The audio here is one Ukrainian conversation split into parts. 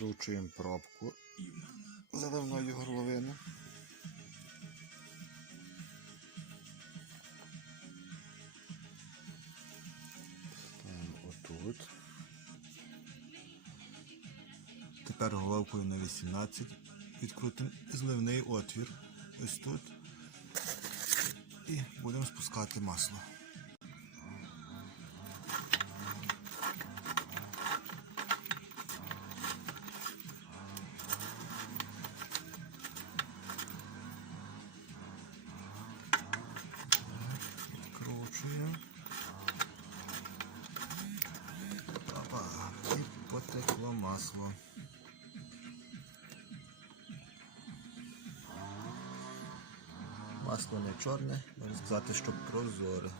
Закручуємо пробку заливної горловини. Ставимо отут. Тепер головкою на 18 відкрутимо зливний отвір ось тут. І будемо спускати масло. Масло. Масло не чорне, можна сказати, що прозоре.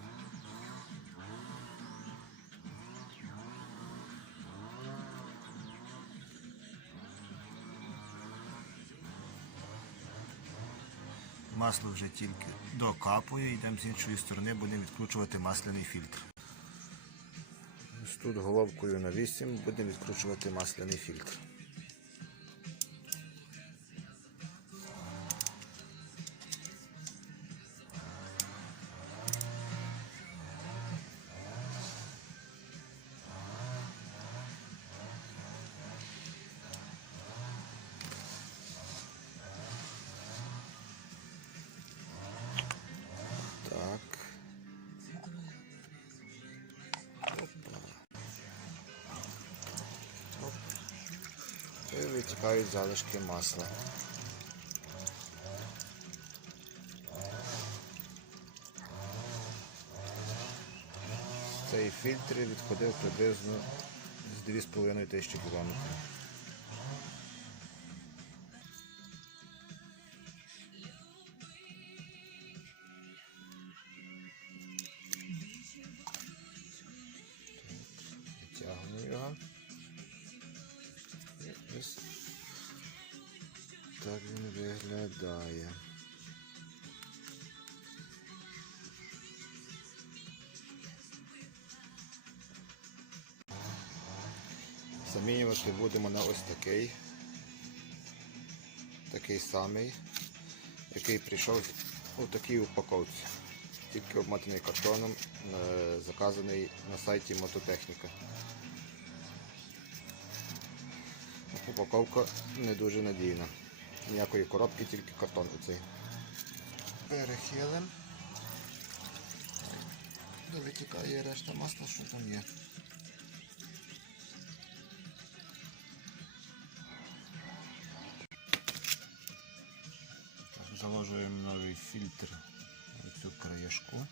Масло вже тільки докапує, йдемо з іншої сторони, будемо відкручувати масляний фільтр. Тут головкою на 8 будемо відкручувати масляний фільтр. Витікають залишки масла. Цей фільтр відходив приблизно з 2,5 тисячі так він виглядає. Замінювати будемо на ось такий. Такий самий, який прийшов у такій упаковці. Тільки обмотаний картоном, е, заказаний на сайті Мототехніка. Упаковка не дуже надійна. Ніякої коробки, тільки картон оцей. Перехилим. Де витікає решта масла, що там є. Так, заложуємо новий фільтр на цю краєшку.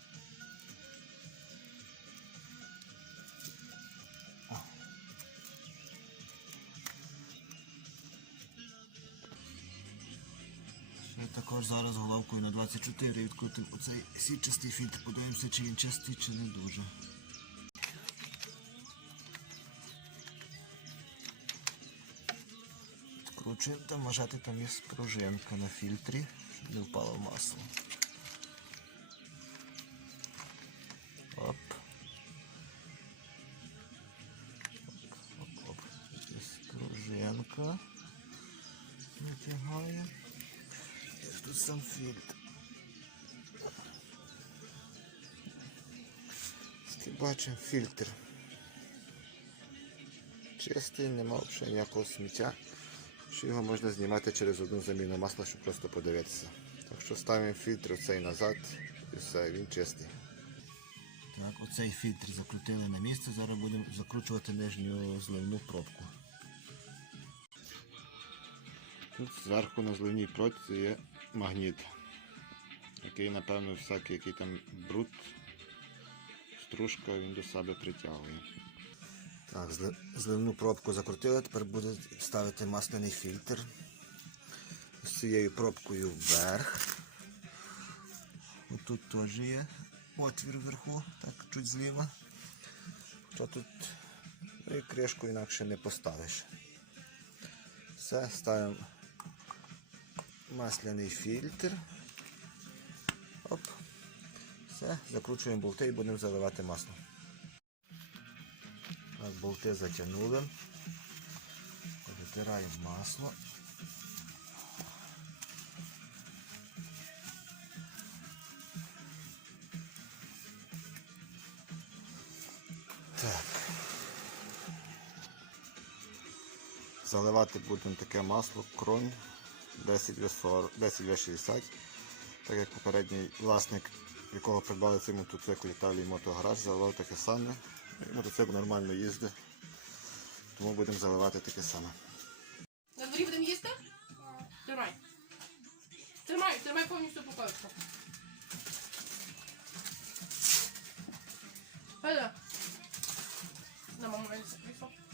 Також зараз головкою на 24 відкрутив оцей сітчастий фільтр. Подивимося, чи він чистий, чи не дуже. Відкручуємо там, вважати, там є спружинка на фільтрі, щоб не впало масло. Оп. Оп, оп, оп. Є спружинка. Тут. Ось Бачимо фільтр. Чистий, нема взагалі ніякого сміття. Що його можна знімати через одну заміну масла, щоб просто подивитися. Так що ставимо фільтр цей назад і все, він чистий. Так, оцей фільтр закрутили на місце, зараз будемо закручувати нижню зливну пробку. Тут зверху на зливній пробці є магніт, який, напевно, всякий який там бруд, стружка він до себе притягує. Так, зливну пробку закрутили, тепер буде ставити масляний фільтр. З цією пробкою вверх. Отут теж є отвір вверху, так чуть зліва. Що тут ну і кришку інакше не поставиш. Все, ставимо масляний фільтр. Оп. Все, закручуємо болти і будемо заливати масло. Так, болти затягнули. Натираємо масло. Так. Заливати будемо таке масло кронь 10В40, 10В60. Так як попередній власник, якого придбали цей мотоцикл Італії Мотогараж, заливав таке саме. Мотоцикл нормально їздить, тому будемо заливати таке саме. На дворі будемо їсти? Тримай. Тримай, тримай повністю упаковочку. Пойдем. На маму не записав.